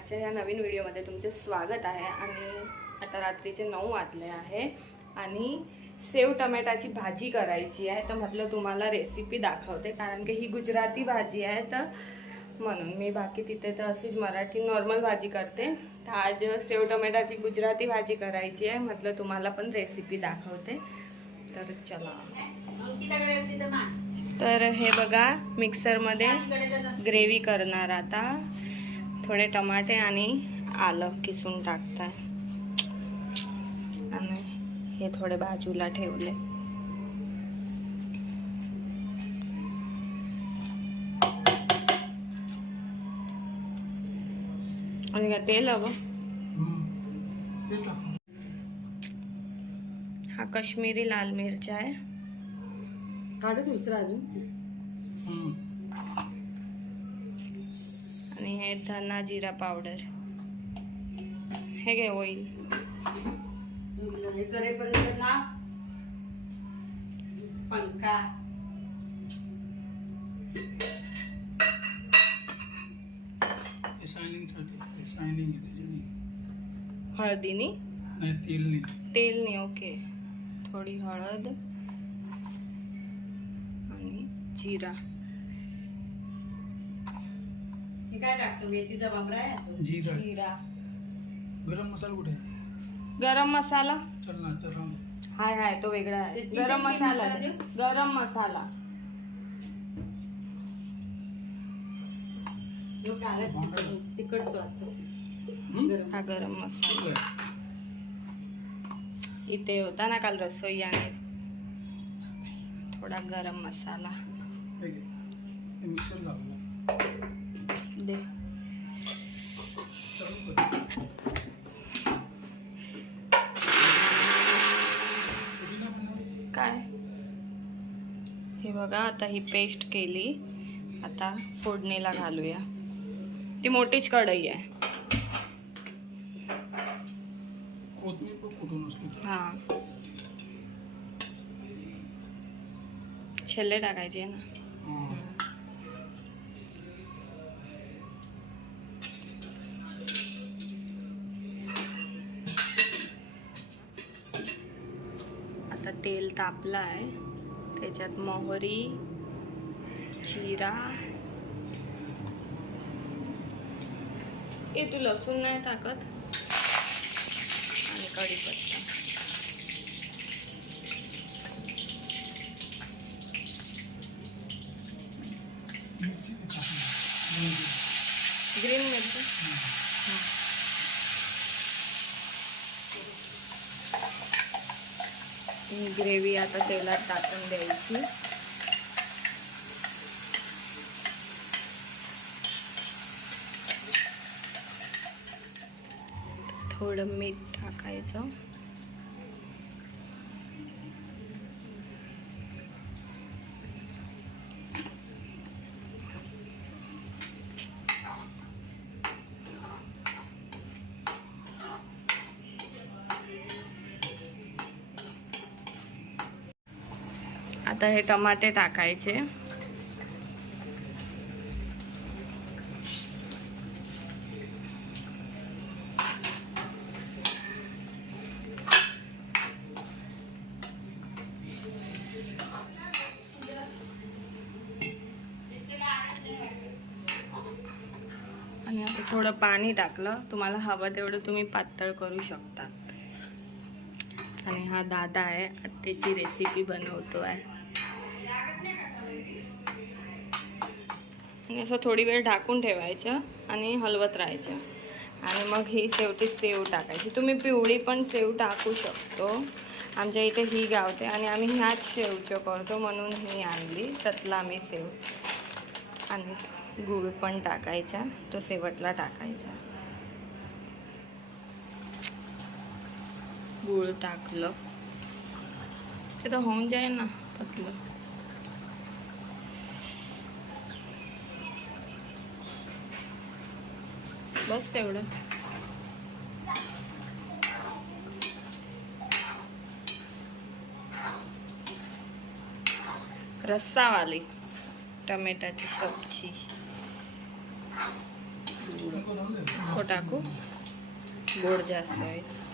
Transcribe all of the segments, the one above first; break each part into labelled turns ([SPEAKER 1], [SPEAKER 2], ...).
[SPEAKER 1] आजच्या ह्या नवीन व्हिडिओमध्ये तुमचे स्वागत आहे. आणि आता रात्रीचे नऊ वाजले आहे आणि सेव टमॅटाची भाजी करायची आहे तर म्हटलं तुम्हाला रेसिपी दाखवते. कारण की ही गुजराती भाजी आहे तर म्हणून मी बाकी तिथे तर अशीच मराठी नॉर्मल भाजी करते. तर आज सेव टमॅटाची गुजराती भाजी करायची आहे. म्हटलं तुम्हाला पण रेसिपी दाखवते. तर चला. तर हे बघा मिक्सरमध्ये ग्रेव्ही करणार आता. थोडे टमाटे आणि आलं किसून टाकताय. आणि हे थोडे बाजूला ठेवले. आणि का तेल हवं? हा कश्मीरी लाल मिरच्या आहे.
[SPEAKER 2] काढू दुसरा अजून?
[SPEAKER 1] आणि हे धना जिरा पावडर. हे घे ऑइल
[SPEAKER 2] करेपर्यंत ना पंखा.
[SPEAKER 1] हळदीनी
[SPEAKER 3] नाही तेल नाही
[SPEAKER 1] तेल नाही ओके थोडी हळद आणि जिरा
[SPEAKER 2] हे काय टाकतो? मेथीचा बाबरा आहे
[SPEAKER 3] जी काय
[SPEAKER 1] जिरा.
[SPEAKER 3] गरम मसाला कुठे आहे?
[SPEAKER 1] गरम मसाला?
[SPEAKER 3] चल ना चल राहून
[SPEAKER 1] हाय हाय तो वेगळा आहे. गरम मसाला
[SPEAKER 2] मसाला
[SPEAKER 1] दे.
[SPEAKER 2] देऊ?
[SPEAKER 1] गरम मसाला.
[SPEAKER 2] जो तिखट
[SPEAKER 3] हं?
[SPEAKER 2] गरम
[SPEAKER 1] हा गरम मसाला.
[SPEAKER 3] ठीक आहे.
[SPEAKER 1] इथे होता ना काल रसोईयाने थोडा गरम मसाला.
[SPEAKER 3] ठीक आहे. ते मिक्सर लावलं बनव.
[SPEAKER 1] काय? हे बघा आता ही पेस्ट केली. आता फोडणीला घालूया. ती मोठीच कढई आहे. हां. छेल्ले टाकायचे ना
[SPEAKER 3] हां
[SPEAKER 1] आता तेल तापलं आहे. त्याच्यात मोहरी जिरा. ए तू लसूण नाही टाकत. आणि कढीपत्ता. ग्रीन मिरची ही ग्रेव्ही आता तेलात टाकून द्यायची. थोडं मीठ टाकायचं. आता हे टमाटे टाकायचे. आणि आता थोडं पाणी टाकलं. तुम्हाला हवं तेवढं तुम्ही पातळ करू शकतात. आणि हा दादा आहे त्याची रेसिपी बनवतो आहे आणि असं थोडी वेळ ढाकून ठेवायचं आणि हलवत राहायचं. आणि मग ही शेवटी सेव टाकायची. तुम्ही पिवळी पण सेव टाकू शकतो. आमच्या इथे ही गावते आणि आम्ही ह्याच शेवचं करतो म्हणून ही आणली. त्यातला आम्ही सेव आणि गूळ पण टाकायचा. तो शेवटला टाकायचा. गूळ टाकलं. ते तर होऊन जाईल ना पतलं. बस तेवढं. रस्सावाली टमेटाची सब्जी. टाकू? गोड जास्त आहे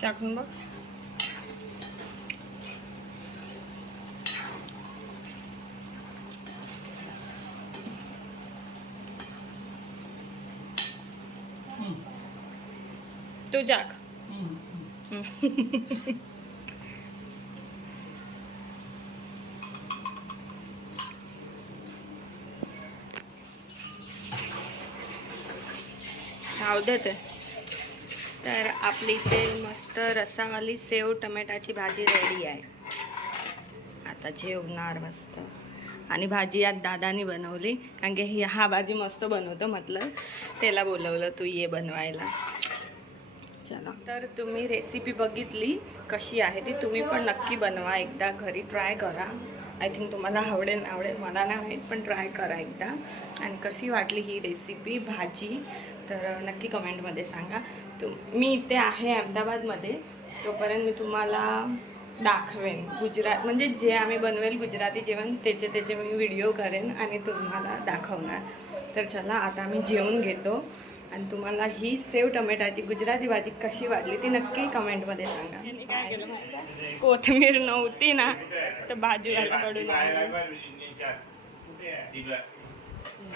[SPEAKER 1] Çakın bak.
[SPEAKER 3] Docak.
[SPEAKER 1] How did it? तर आपली इथे मस्त रसावाली सेव टमॅटाची भाजी रेडी आहे. आता जेवणार मस्त. आणि भाजी आज दादानी बनवली कारण की ही हा भाजी मस्त बनवतो म्हटलं. त्याला बोलवलं तू ये बनवायला. चला. तर तुम्ही रेसिपी बघितली कशी आहे ती तुम्ही पण नक्की बनवा एकदा. घरी ट्राय करा. आय थिंक तुम्हाला आवडेल आवडेल. मला नाही माहीत पण ट्राय करा एकदा. आणि कशी वाटली ही रेसिपी भाजी तर नक्की कमेंटमध्ये सांगा. तुम मी इथे आहे अहमदाबादमध्ये. तोपर्यंत मी तुम्हाला दाखवेन गुजरात म्हणजे जे आम्ही बनवेल गुजराती जेवण त्याचे त्याचे मी व्हिडिओ करेन आणि तुम्हाला दाखवणार. तर चला आता आम्ही जेवून घेतो. आणि तुम्हाला ही सेव टोमॅटोची गुजराती भाजी कशी वाटली ती नक्की कमेंटमध्ये सांगा. काय केलं आहे? कोथिंबीर नव्हती ना तर भाजीवाल्याकडून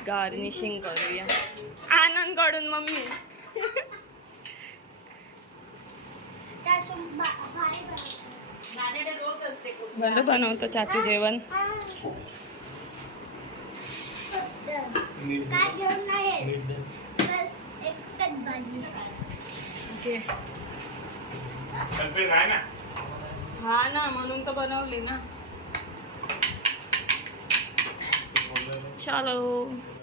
[SPEAKER 1] गार्निशिंग करूया. आनंदकडून मम्मी. बरं बनवतो चाचू जेवण.
[SPEAKER 4] काय घेऊन नाही बस एकच भाजी
[SPEAKER 1] ओके हा ना म्हणून तर बनवली ना. चलो.